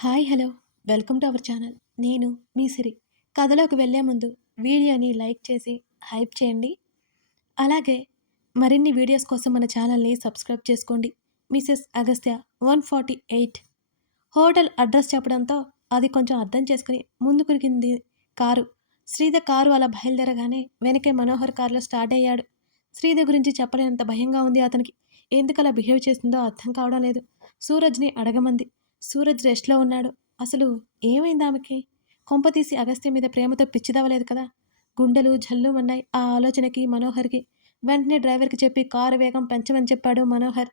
Hi hello welcome to our channel. నేను మీ సిరి. కథలోకి వెళ్ళే ముందు వీడియోని లైక్ చేసి హైప్ చేయండి. అలాగే మరిన్ని వీడియోస్ కోసం మన ఛానల్ని సబ్స్క్రైబ్ చేసుకోండి. మిసెస్ అగస్త్య 148 హోటల్ అడ్రస్ చెప్పడంతో అది కొంచెం అర్థం చేసుకుని ముందుకురికింది కారు. శ్రీధర్ కారు అలా బయలుదేరగానే వెనకే మనోహర్ కారులో స్టార్ట్ అయ్యాడు. శ్రీధర్ గురించి చెప్పలేనంత భయంగా ఉంది అతనికి. ఎందుకలా బిహేవ్ చేస్తుందో అర్థం కావడం లేదు. సూరజ్ని అడగమంది. సూరజ్ రెస్ట్‌లో ఉన్నాడు. అసలు ఏమైంది ఆమెకి? కొంపతీసి అగస్త్య మీద ప్రేమతో పిచ్చిదవ్వలేదు కదా? గుండెలు జల్లుమన్నాయి ఆ ఆలోచనకి మనోహర్‌కి. వెంటనే డ్రైవర్‌కి చెప్పి కారు వేగం పెంచమని చెప్పాడు మనోహర్.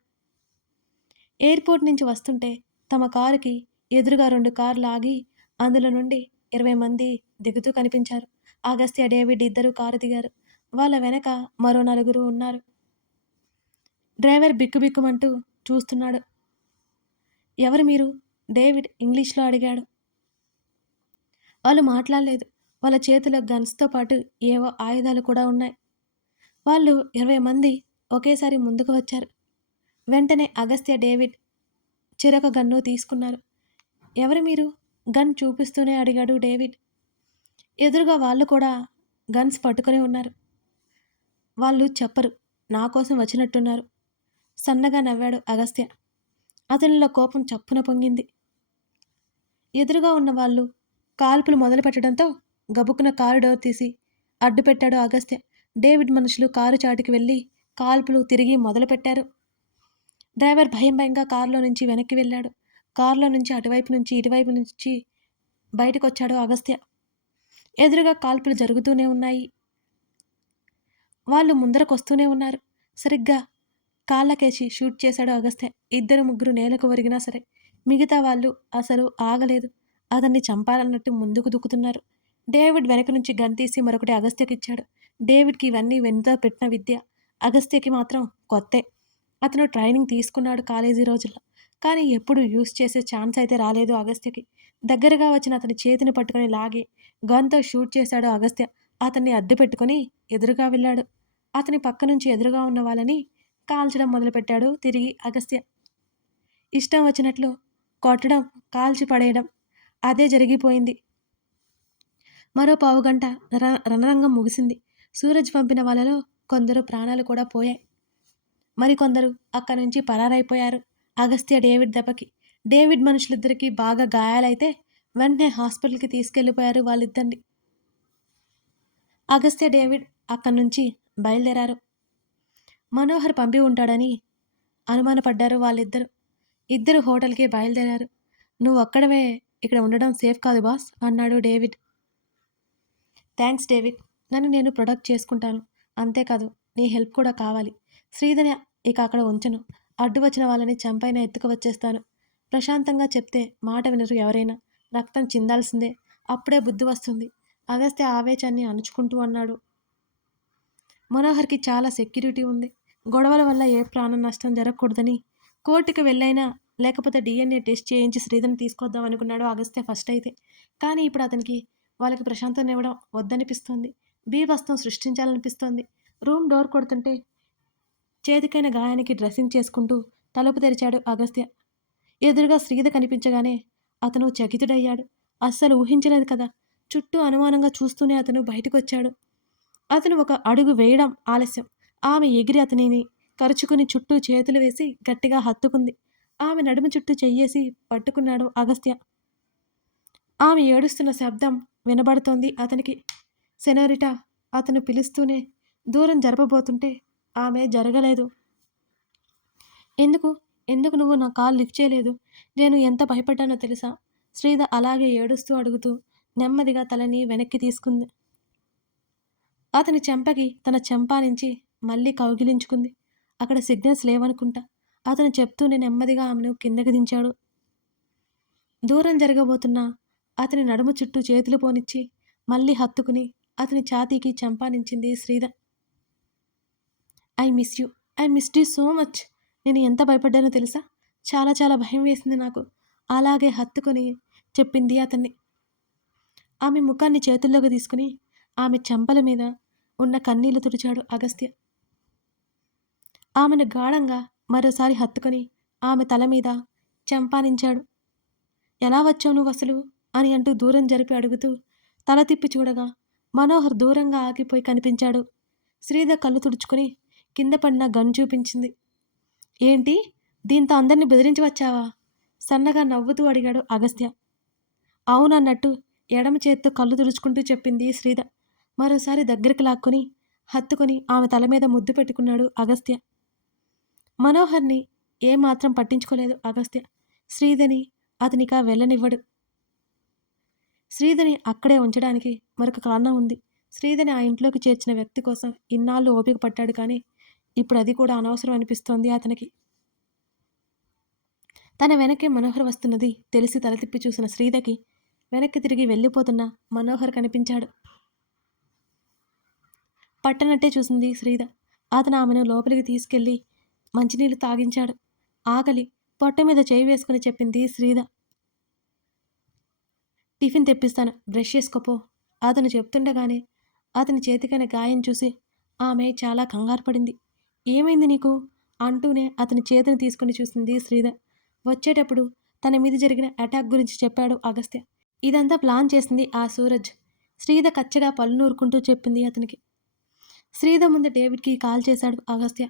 ఎయిర్‌పోర్ట్ నుంచి వస్తుంటే తమ కారుకి ఎదురుగా 2 కార్లు ఆగి అందులో నుండి 20 మంది దిగుతూ కనిపించారు. అగస్త్య, డేవిడ్ ఇద్దరూ కారు దిగారు. వాళ్ళ వెనక మరో నలుగురు ఉన్నారు. డ్రైవర్ బిక్కుబిక్కుమంటూ చూస్తున్నాడు. ఎవరు మీరు? డేవిడ్ ఇంగ్లీష్‌లో అడిగాడు. వాళ్ళు మాట్లాడలేదు. వాళ్ళ చేతిలో గన్స్‌తో పాటు ఏవో ఆయుధాలు కూడా ఉన్నాయి. వాళ్ళు 20 మంది ఒకేసారి ముందుకు వచ్చారు. వెంటనే అగస్త్య, డేవిడ్ చెరొక గన్ను తీసుకున్నారు. ఎవరు మీరు? గన్ చూపిస్తూనే అడిగాడు డేవిడ్. ఎదురుగా వాళ్ళు కూడా గన్స్ పట్టుకొని ఉన్నారు. వాళ్ళు చెప్పరు. నా కోసం వచ్చినట్టున్నారు. సన్నగా నవ్వాడు అగస్త్య. అతనిలో కోపం చప్పున పొంగింది. ఎదురుగా ఉన్న వాళ్ళు కాల్పులు మొదలుపెట్టడంతో గబుక్కున కారు డోర్ తీసి అడ్డుపెట్టాడు అగస్త్య. డేవిడ్ మనుషులు కారు చాటుకి వెళ్ళి కాల్పులు తిరిగి మొదలుపెట్టారు. డ్రైవర్ భయంగా కారులో నుంచి వెనక్కి వెళ్ళాడు. కారులో నుంచి అటువైపు నుంచి ఇటువైపు నుంచి బయటకొచ్చాడు అగస్త్య. ఎదురుగా కాల్పులు జరుగుతూనే ఉన్నాయి. వాళ్ళు ముందరకొస్తూనే ఉన్నారు. సరిగ్గా కాళ్ళకేసి షూట్ చేశాడు అగస్త్య. ఇద్దరు ముగ్గురు నేలకు ఒరిగినా సరే మిగతా వాళ్ళు అసలు ఆగలేదు. అతన్ని చంపాలన్నట్టు ముందుకు దుక్కుతున్నారు. డేవిడ్ వెనక నుంచి గన్ తీసి మరొకటి అగస్త్యకిచ్చాడు. డేవిడ్కి ఇవన్నీ వెనుతో పెట్టిన విద్య. అగస్త్యకి మాత్రం కొత్తే. అతను ట్రైనింగ్ తీసుకున్నాడు కాలేజీ రోజుల్లో. కానీ ఎప్పుడు యూజ్ చేసే ఛాన్స్ అయితే రాలేదు అగస్త్యకి. దగ్గరగా వచ్చిన అతని చేతిని పట్టుకొని లాగి గన్తో షూట్ చేశాడు అగస్త్య. అతన్ని అడ్డు పెట్టుకుని ఎదురుగా వెళ్ళాడు. అతని పక్క నుంచి ఎదురుగా ఉన్న వాళ్ళని కాల్చడం మొదలుపెట్టాడు తిరిగి అగస్త్య. ఇష్టం వచ్చినట్లు కొట్టడం, కాల్చి పడేయడం అదే జరిగిపోయింది. మరో పావుగంట రణరంగం ముగిసింది. సూరజ్ పంపిన వాళ్ళలో కొందరు ప్రాణాలు కూడా పోయాయి. మరికొందరు అక్కడి నుంచి పరారైపోయారు అగస్త్య, డేవిడ్ దెబ్బకి. డేవిడ్ మనుషులిద్దరికీ బాగా గాయాలైతే వెంటనే హాస్పిటల్కి తీసుకెళ్లిపోయారు వాళ్ళిద్దరిని. అగస్త్య, డేవిడ్ అక్కడి నుంచి బయలుదేరారు. మనోహర్ పంపి ఉంటాడని అనుమానపడ్డారు వాళ్ళిద్దరు. ఇద్దరు హోటల్కి బయలుదేరారు. నువ్వు ఒక్కడవే ఇక్కడ ఉండడం సేఫ్ కాదు బాస్ అన్నాడు డేవిడ్. Thanks David. నన్ను నేను ప్రొటెక్ట్ చేసుకుంటాను. అంతేకాదు నీ హెల్ప్ కూడా కావాలి. శ్రీధని ఇక అక్కడ ఉంచను. అడ్డు వచ్చిన వాళ్ళని చంపైన ఎత్తుకు వచ్చేస్తాను. ప్రశాంతంగా చెప్తే మాట వినరు ఎవరైనా. రక్తం చిందాల్సిందే. అప్పుడే బుద్ధి వస్తుంది. అగస్త్య ఆవేశాన్ని అణుచుకుంటూ అన్నాడు. మనోహర్కి చాలా సెక్యూరిటీ ఉంది. గొడవల వల్ల ఏ ప్రాణ నష్టం జరగకూడదని కోర్టుకి వెళ్ళైనా లేకపోతే DNA టెస్ట్ చేయించి శ్రీధర్ని తీసుకొద్దాం అనుకున్నాడు అగస్త్య ఫస్ట్ అయితే. కానీ ఇప్పుడు అతనికి వాళ్ళకి ప్రశాంతత ఇవ్వడం వద్దనిపిస్తోంది. బీభత్సం సృష్టించాలనిపిస్తోంది. రూమ్ డోర్ కొడుతుంటే చేతికైన గాయానికి డ్రెస్సింగ్ చేసుకుంటూ తలుపు తెరిచాడు అగస్త్య. ఎదురుగా శ్రీధర్ కనిపించగానే అతను చకితుడయ్యాడు. అస్సలు ఊహించలేదు కదా. చుట్టూ అనుమానంగా చూస్తూనే అతను బయటకొచ్చాడు. అతను ఒక అడుగు వేయడం ఆలస్యం. ఆమె ఎగిరి అతనిని కరుచుకుని చుట్టూ చేతులు వేసి గట్టిగా హత్తుకుంది. ఆమె నడుము చుట్టూ చెయ్యేసి పట్టుకున్నాడు అగస్త్య. ఆమె ఏడుస్తున్న శబ్దం వినబడుతోంది అతనికి. సెనోరిటా అతను పిలుస్తూనే దూరం జరపబోతుంటే ఆమె జరగలేదు. ఎందుకు ఎందుకు నువ్వు నా కాల్ లిఫ్ట్ చేయలేదు? నేను ఎంత భయపడ్డానో తెలుసా? శ్రీధర్ అలాగే ఏడుస్తూ అడుగుతూ నెమ్మదిగా తలని వెనక్కి తీసుకుంది. అతని చెంపకి తన చెంప నుంచి మళ్ళీ కౌగిలించుకుంది. అక్కడ సిగ్నల్స్ లేవనుకుంటా. అతను చెప్తూనే నెమ్మదిగా ఆమెను కిందకి దించాడు. దూరం జరగబోతున్న అతని నడుము చుట్టూ చేతులు పోనిచ్చి మళ్ళీ హత్తుకుని అతని ఛాతీకి చెంపానించింది Sridhar. I miss you. I missed you so much. నేను ఎంత భయపడ్డానో తెలుసా? చాలా చాలా భయం వేసింది నాకు. అలాగే హత్తుకొని చెప్పింది అతన్ని. ఆమె ముఖాన్ని చేతుల్లోకి తీసుకుని ఆమె చెంపల మీద ఉన్న కన్నీళ్లు తుడిచాడు అగస్త్య. ఆమెను గాఢంగా మరోసారి హత్తుకొని ఆమె తల మీద చెంపానించాడు. ఎలా వచ్చావు నువ్వసలు అని అంటూ దూరం జరిపి అడుగుతూ తల తిప్పి చూడగా మనోహర్ దూరంగా ఆగిపోయి కనిపించాడు. శ్రీధ కళ్ళు తుడుచుకుని కింద పడిన గన్ చూపించింది. ఏంటి? దీంతో అందరిని బెదిరించి వచ్చావా? సన్నగా నవ్వుతూ అడిగాడు అగస్త్య. అవునన్నట్టు ఎడమ చేత్తో కళ్ళు తుడుచుకుంటూ చెప్పింది శ్రీధ. మరోసారి దగ్గరికి లాక్కొని హత్తుకొని ఆమె తల మీద ముద్దు పెట్టుకున్నాడు అగస్త్య. మనోహర్ని ఏమాత్రం పట్టించుకోలేదు అగస్త్య. శ్రీధని అతనికా వెళ్ళనివ్వడు. శ్రీధని అక్కడే ఉంచడానికి మరొక కారణం ఉంది. శ్రీధని ఆ ఇంట్లోకి చేర్చిన వ్యక్తి కోసం ఇన్నాళ్ళు ఓపిక పట్టాడు, కానీ ఇప్పుడు అది కూడా అనవసరం అనిపిస్తోంది అతనికి. తన వెనకే మనోహర్ వస్తున్నది తెలిసి తల తిప్పి చూసిన శ్రీధకి వెనక్కి తిరిగి వెళ్ళిపోతున్న మనోహర్ కనిపించాడు. పట్టనట్టే చూసింది శ్రీధ. అతను ఆమెను లోపలికి తీసుకెళ్లి మంచినీళ్లు తాగించాడు. ఆకలి పొట్ట మీద చేయి వేసుకుని చెప్పింది శ్రీధ. టిఫిన్ తెప్పిస్తాను, బ్రష్ చేసుకోపో. అతను చెప్తుండగానే అతని చేతికైన గాయం చూసి ఆమె చాలా కంగారు పడింది. ఏమైంది నీకు అంటూనే అతని చేతిని తీసుకుని చూసింది శ్రీధ. వచ్చేటప్పుడు తన మీద జరిగిన అటాక్ గురించి చెప్పాడు అగస్త్య. ఇదంతా ప్లాన్ చేసింది ఆ సూరజ్. శ్రీధ కచ్చగా పళ్ళు నూరుకుంటూ చెప్పింది అతనికి. శ్రీధ ముందు డేవిడ్కి కాల్ చేశాడు అగస్త్య.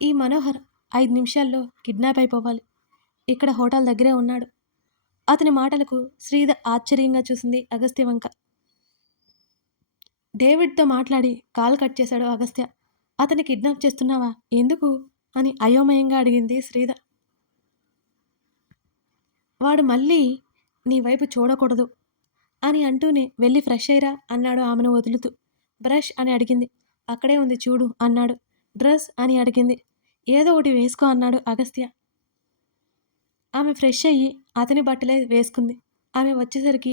ఈ మనోహర్ 5 నిమిషాల్లో కిడ్నాప్ అయిపోవాలి. ఇక్కడ హోటల్ దగ్గరే ఉన్నాడు. అతని మాటలకు శ్రీధ ఆశ్చర్యంగా చూసింది అగస్త్య వంక. డేవిడ్తో మాట్లాడి కాల్ కట్ చేశాడు అగస్త్య. అతన్ని కిడ్నాప్ చేస్తున్నావా? ఎందుకు అని అయోమయంగా అడిగింది శ్రీధ. వాడు మళ్ళీ నీ వైపు చూడకూడదు అని అంటూనే వెళ్ళి ఫ్రెష్ అయ్యిరా అన్నాడు ఆమెను వదులుతూ. బ్రష్ అని అడిగింది. అక్కడే ఉంది చూడు అన్నాడు. డ్రెస్ అని అడిగింది. ఏదో ఒకటి వేసుకో అన్నాడు అగస్త్య. ఆమె ఫ్రెష్ అయ్యి అతని బట్టలే వేసుకుంది. ఆమె వచ్చేసరికి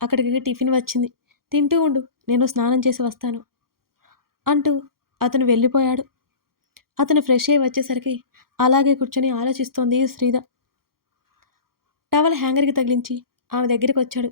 అక్కడికి టిఫిన్ వచ్చింది. తింటూ ఉండు, నేను స్నానం చేసి వస్తాను అంటూ అతను వెళ్ళిపోయాడు. అతను ఫ్రెష్ అయ్యి వచ్చేసరికి అలాగే కూర్చొని ఆలోచిస్తోంది శ్రీధ. టవల్ హ్యాంగర్కి తగిలించి ఆమె దగ్గరికి వచ్చాడు.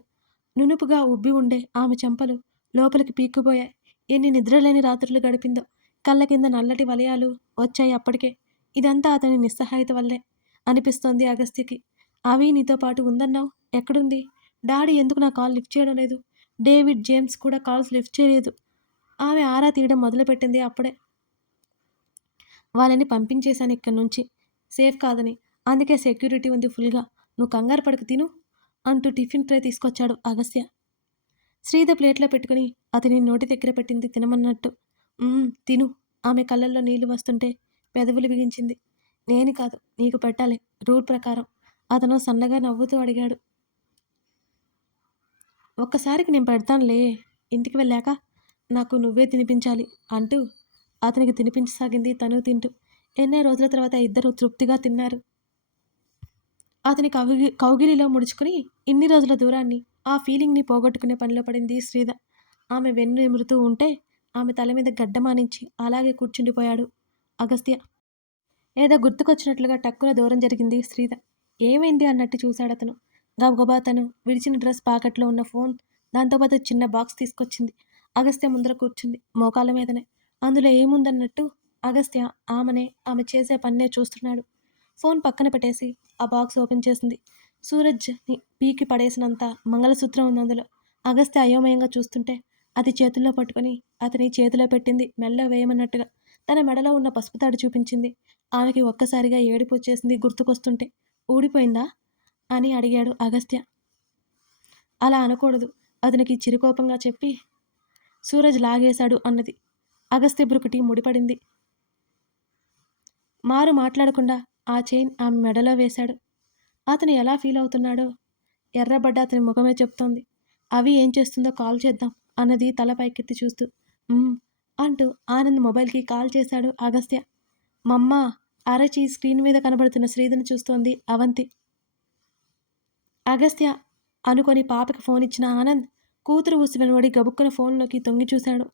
నునుపుగా ఉబ్బి ఉండే ఆమె చెంపలు లోపలికి పీక్కుపోయాయి. ఎన్ని నిద్రలేని రాత్రులు గడిపిందో. కళ్ళ కింద నల్లటి వలయాలు వచ్చాయి అప్పటికే. ఇదంతా అతని నిస్సహాయత వల్లే అనిపిస్తోంది అగస్త్యకి. అవి నీతో పాటు ఉందన్నావు, ఎక్కడుంది? డాడీ ఎందుకు నా కాల్ లిఫ్ట్ చేయడం లేదు? డేవిడ్, జేమ్స్ కూడా కాల్స్ లిఫ్ట్ చేయలేదు. ఆమె ఆరా తీయడం మొదలుపెట్టింది అప్పుడే. వాళ్ళని పంపించేశాను ఇక్కడి నుంచి, సేఫ్ కాదని. అందుకే సెక్యూరిటీ ఉంది ఫుల్గా. నువ్వు కంగారు పడకు, తిను అంటూ టిఫిన్ ట్రే తీసుకొచ్చాడు అగస్త్య. శ్రీధ ప్లేట్లో పెట్టుకుని అతని నోటి దగ్గర పెట్టింది తినమన్నట్టు. తిను. ఆమె కళ్ళల్లో నీళ్లు వస్తుంటే పెదవులు బిగించింది. నేను కాదు, నీకు పెట్టాలి రూల్ ప్రకారం. అతను సన్నగా నవ్వుతూ అడిగాడు. ఒక్కసారికి నేను పెడతానులే, ఇంటికి వెళ్ళాక నాకు నువ్వే తినిపించాలి అంటూ అతనికి తినిపించసాగింది తను తింటూ. ఎన్నో రోజుల తర్వాత ఇద్దరు తృప్తిగా తిన్నారు. అతని కౌగిలిలో ముడుచుకుని ఇన్ని రోజుల దూరాన్ని, ఆ ఫీలింగ్ని పోగొట్టుకునే పనిలో పడింది శ్రీధ. ఆమె వెన్ను ఎమురుతూ ఉంటే ఆమె తల మీద గడ్డమానించి అలాగే కూర్చుండిపోయాడు అగస్త్య. ఏదో గుర్తుకొచ్చినట్లుగా టక్కున దూరం జరిగింది శ్రీధ. ఏమైంది అన్నట్టు చూశాడతను. గబగబా తను విడిచిన డ్రెస్ పాకెట్లో ఉన్న ఫోన్, దాంతోపాటు చిన్న బాక్స్ తీసుకొచ్చింది. అగస్త్య ముందర కూర్చుంది, మోకాళ్ళ మీదనే. అందులో ఏముందన్నట్టు అగస్త్య ఆమె చేసే పన్నే చూస్తున్నాడు. ఫోన్ పక్కన పెట్టేసి ఆ బాక్స్ ఓపెన్ చేసింది. సూరజ్ని పీకి పడేసినంత మంగళసూత్రం ఉంది అందులో. అగస్త్య అయోమయంగా చూస్తుంటే అది చేతుల్లో పట్టుకొని అతని చేతిలో పెట్టింది మెల్ల వేయమన్నట్టుగా. తన మెడలో ఉన్న పసుపు తాడు చూపించింది. ఆమెకి ఒక్కసారిగా ఏడుపు వచ్చేసింది గుర్తుకొస్తుంటే. ఊడిపోయిందా అని అడిగాడు అగస్త్య. అలా అనకూడదు, అతనికి చిరుకోపంగా చెప్పి సూరజ్ లాగేశాడు అన్నది. అగస్త్య బ్రుకుటి ముడిపడింది. మారు మాట్లాడకుండా ఆ చైన్ ఆమె మెడలో వేశాడు. అతను ఎలా ఫీల్ అవుతున్నాడో ఎర్రబడ్డ అతని ముఖమే చెప్తోంది. అవి ఏం చేస్తుందో కాల్ చేద్దాం అన్నది తల పైకెత్తి చూస్తూ. అంటూ ఆనంద్ మొబైల్కి కాల్ చేశాడు అగస్త్య. మమ్మా అరచి స్క్రీన్ మీద కనబడుతున్న శ్రీధని చూస్తోంది అవంతి. అగస్త్య అనుకొని పాపకి ఫోన్ ఇచ్చిన ఆనంద్ కూతురు ఊసి వెనువడి గబుక్కున ఫోన్లోకి తొంగి చూశాడు.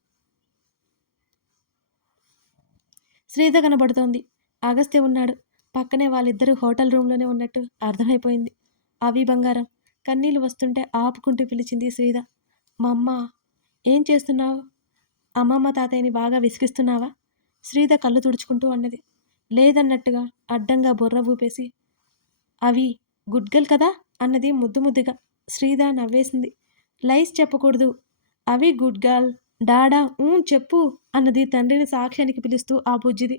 శ్రీధ కనబడుతోంది. అగస్త్య ఉన్నాడు. పక్కనే వాళ్ళిద్దరూ హోటల్ రూమ్లోనే ఉన్నట్టు అర్థమైపోయింది. అవి బంగారం కన్నీళ్ళు వస్తుంటే ఆపుకుంటూ పిలిచింది శ్రీధ. మా అమ్మ, ఏం చేస్తున్నావు? అమ్మమ్మ తాతయ్యని బాగా విసిగిస్తున్నావా? శ్రీధ కళ్ళు తుడుచుకుంటూ అన్నది. లేదన్నట్టుగా అడ్డంగా బుర్ర ఊపేసి అవి గుడ్ గర్ల్ కదా అన్నది ముద్దు ముద్దుగా. శ్రీద నవ్వేసింది. లైస్ చెప్పకూడదు. అవి గుడ్ గర్ల్. డాడా చెప్పు అన్నది తండ్రిని సాక్ష్యానికి పిలుస్తూ ఆ బుజ్జిది.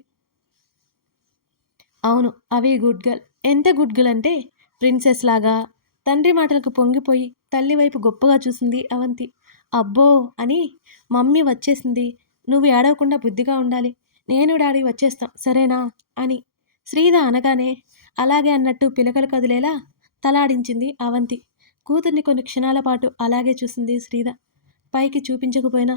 అవును, అవి గుడ్ గర్ల్. ఎంత గుడ్ గర్ల్ అంటే ప్రిన్సెస్ లాగా. తండ్రి మాటలకు పొంగిపోయి తల్లి వైపు గొప్పగా చూసింది అవంతి. అబ్బో అని మమ్మీ వచ్చేసింది. నువ్వు ఏడవకుండా బుద్ధిగా ఉండాలి. నేను డాడీ వచ్చేస్తాం సరేనా అని శ్రీద అనగానే అలాగే అన్నట్టు పిలకలు కదిలేలా తలాడించింది అవంతి. కూతుర్ని కొన్ని క్షణాల పాటు అలాగే చూసింది శ్రీద. పైకి చూపించకపోయినా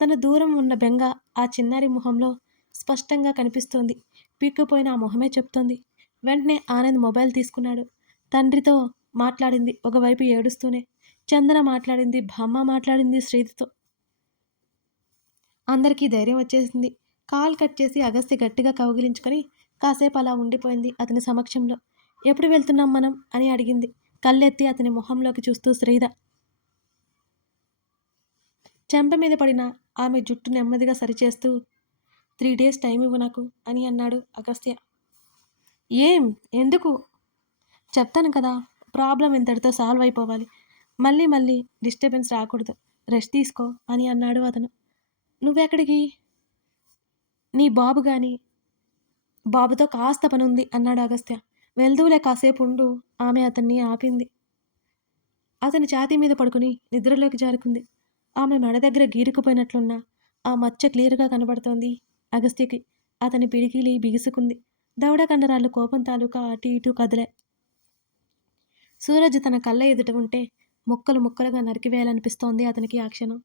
తన దూరం ఉన్న బెంగ ఆ చిన్నారి మొహంలో స్పష్టంగా కనిపిస్తోంది. పీక్కుపోయిన ఆ మొహమే చెప్తోంది. వెంటనే ఆనంద్ మొబైల్ తీసుకున్నాడు. తండ్రితో మాట్లాడింది ఒకవైపు ఏడుస్తూనే. చందన మాట్లాడింది, బామ్మ మాట్లాడింది శ్రీధతో. అందరికీ ధైర్యం వచ్చేసింది. కాల్ కట్ చేసి అగస్త్య గట్టిగా కౌగిలించుకొని కాసేపు అలా ఉండిపోయింది అతని సమక్షంలో. ఎప్పుడు వెళ్తున్నాం మనం అని అడిగింది కళ్ళెత్తి అతని మొహంలోకి చూస్తూ శ్రీధ. చెంప మీద పడిన ఆమె జుట్టు నెమ్మదిగా సరిచేస్తూ 3 days టైం ఇవ్వు నాకు అని అన్నాడు అగస్త్య. ఏం ఎందుకు? చెప్తాను కదా, ప్రాబ్లం ఇంతటితో సాల్వ్ అయిపోవాలి. మళ్ళీ మళ్ళీ డిస్టర్బెన్స్ రాకూడదు. రెస్ట్ తీసుకో అని అన్నాడు అతను. నువ్వెక్కడికి? నీ బాబు గాని బాబుతో కాస్త పని ఉంది అన్నాడు అగస్త్య. వెళ్దూలే కాసేపు ఉండు. ఆమె అతన్ని ఆపింది. అతని ఛాతీ మీద పడుకుని నిద్రలోకి జారుకుంది. ఆమె మెడ దగ్గర గీరుకుపోయినట్లున్న ఆ మచ్చ క్లియర్గా కనబడుతోంది అగస్త్యకి. అతని పిడికిలి బిగుసుకుంది. దవడ కండరాలు కోపం తాలూకా అటు ఇటు కదిలే. సూరజ్ తన కళ్ళ ఎదుట ఉంటే ముక్కలు ముక్కలుగా నరికివేయాలనిపిస్తోంది అతనికి ఆ క్షణం.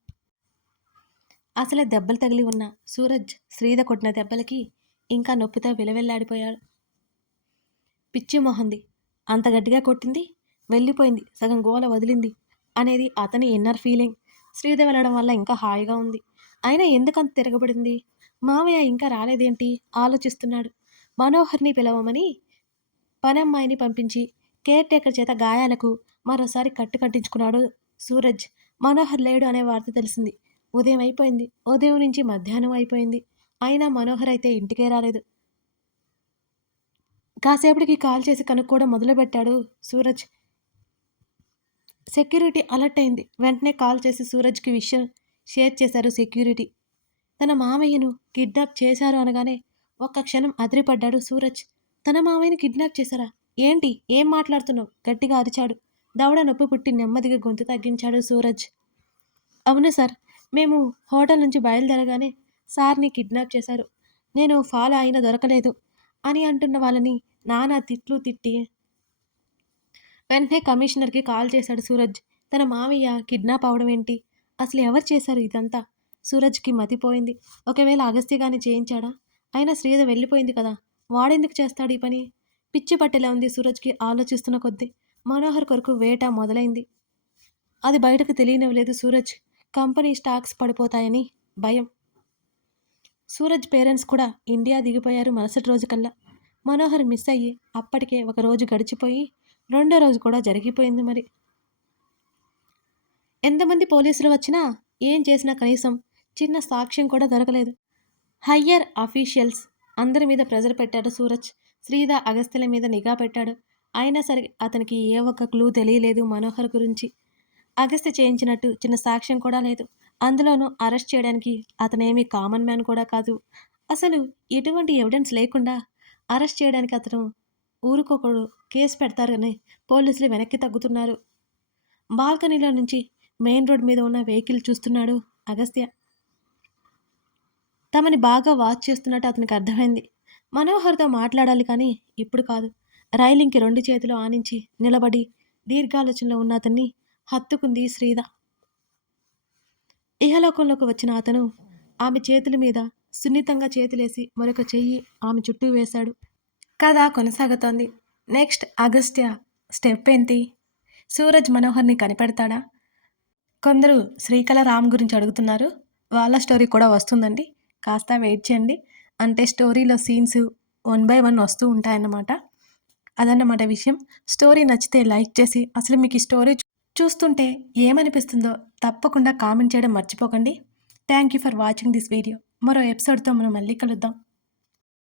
అసలే దెబ్బలు తగిలి ఉన్న సూరజ్ శ్రీద కొట్టిన దెబ్బలకి ఇంకా నొప్పితో విలవెల్లాడిపోయాడు. పిచ్చి మొహంది, అంత గట్టిగా కొట్టింది, వెళ్ళిపోయింది, సగం గోల వదిలింది అనేది అతని ఇన్నర్ ఫీలింగ్. శ్రీద వెళ్ళడం వల్ల ఇంకా హాయిగా ఉంది. అయినా ఎందుకంత తిరగబడింది? మావయ్య ఇంకా రాలేదేంటి ఆలోచిస్తున్నాడు. మనోహర్ని పిలవమని పనమ్మాయిని పంపించి కేర్ టేకర్ చేత గాయాలకు మరోసారి కట్టు కట్టించుకున్నాడు సూరజ్. మనోహర్ లేడు అనే వార్త తెలిసింది. ఉదయం అయిపోయింది. ఉదయం నుంచి మధ్యాహ్నం అయిపోయింది. అయినా మనోహర్ అయితే ఇంటికే రాలేదు. కాసేపటికి కాల్ చేసి కనుక్కోవడం మొదలుపెట్టాడు సూరజ్. సెక్యూరిటీ అలర్ట్ అయింది. వెంటనే కాల్ చేసి సూరజ్కి విషయం షేర్ చేశారు సెక్యూరిటీ. తన మామయ్యను కిడ్నాప్ చేశారు అనగానే ఒక్క క్షణం అదిరిపడ్డాడు సూరజ్. తన మామయ్యని కిడ్నాప్ చేశారా? ఏంటి, ఏం మాట్లాడుతున్నావు? గట్టిగా అరిచాడు. దవడ నొప్పి పుట్టి నెమ్మదిగా గొంతు తగ్గించాడు సూరజ్. అవును సార్, మేము హోటల్ నుంచి బయలుదేరగానే సార్ని కిడ్నాప్ చేశారు. నేను ఫాలో అయినా దొరకలేదు అని అంటున్న వాళ్ళని నానా తిట్లు తిట్టి వెంటనే కమిషనర్కి కాల్ చేశాడు సూరజ్. తన మావయ్య కిడ్నాప్ అవడం ఏంటి? అసలు ఎవరు చేశారు ఇదంతా? సూరజ్కి మతిపోయింది. ఒకవేళ అగస్త్యగాని చేయించాడా? అయినా శ్రీధ వెళ్ళిపోయింది కదా, వాడెందుకు చేస్తాడు ఈ పని? పిచ్చి పట్టేలా ఉంది సూరజ్కి ఆలోచిస్తున్న కొద్దీ. మనోహర్ కొరకు వేట మొదలైంది. అది బయటకు తెలియనివ్వలేదు సూరజ్. కంపెనీ స్టాక్స్ పడిపోతాయని భయం. సూరజ్ పేరెంట్స్ కూడా ఇండియా దిగిపోయారు మరుసటి రోజు కల్లా. మనోహర్ మిస్ అయ్యి అప్పటికే ఒక రోజు గడిచిపోయి రెండో రోజు కూడా జరిగిపోయింది. మరి ఎంతమంది పోలీసులు వచ్చినా ఏం చేసినా కనీసం చిన్న సాక్ష్యం కూడా దొరకలేదు. హయ్యర్ అఫీషియల్స్ అందరి మీద ప్రెజర్ పెట్టాడు సూరజ్. శ్రీధ అగస్త్యల మీద నిఘా పెట్టాడు. అయినా సరే అతనికి ఏ ఒక్క క్లూ తెలియలేదు మనోహర్ గురించి. అగస్త్య చేయించినట్టు చిన్న సాక్ష్యం కూడా లేదు. అందులోనూ అరెస్ట్ చేయడానికి అతనేమీ కామన్ మ్యాన్ కూడా కాదు. అసలు ఎటువంటి ఎవిడెన్స్ లేకుండా అరెస్ట్ చేయడానికి అతను ఊరుకోకూడదు. కేసు పెడతారని పోలీసులు వెనక్కి తగ్గుతున్నారు. బాల్కనీలో నుంచి మెయిన్ రోడ్ మీద ఉన్న వెహికల్ చూస్తున్నాడు అగస్త్య. తమని బాగా వాచ్ చేస్తున్నట్టు అతనికి అర్థమైంది. మనోహర్తో మాట్లాడాలి కానీ ఇప్పుడు కాదు. రైలింగ్కి 2 చేతులు ఆనించి నిలబడి దీర్ఘాలోచనలో ఉన్న అతన్ని హత్తుకుంది శ్రీధ. ఇహలోకంలోకి వచ్చిన అతను ఆమె చేతుల మీద సున్నితంగా చేతులేసి మరొక చెయ్యి ఆమె చుట్టూ వేశాడు. కథ కొనసాగుతోంది. నెక్స్ట్ అగస్త్య స్టెప్ ఏంటి? సూరజ్ మనోహర్ని కనిపెడతాడా? కొందరు శ్రీకళ రామ్ గురించి అడుగుతున్నారు. వాళ్ళ స్టోరీ కూడా వస్తుందండి, కాస్త వెయిట్ చేయండి. అంటే స్టోరీలో సీన్స్ 1 by 1 వస్తూ ఉంటాయన్నమాట. అదన్నమాట విషయం. స్టోరీ నచ్చితే లైక్ చేసి అసలు మీకు ఈ స్టోరీ చూస్తుంటే ఏమనిపిస్తుందో తప్పకుండా కామెంట్ చేయడం మర్చిపోకండి. Thank you for watching this video. మరో ఎపిసోడ్తో మనం మళ్ళీ కలుద్దాం.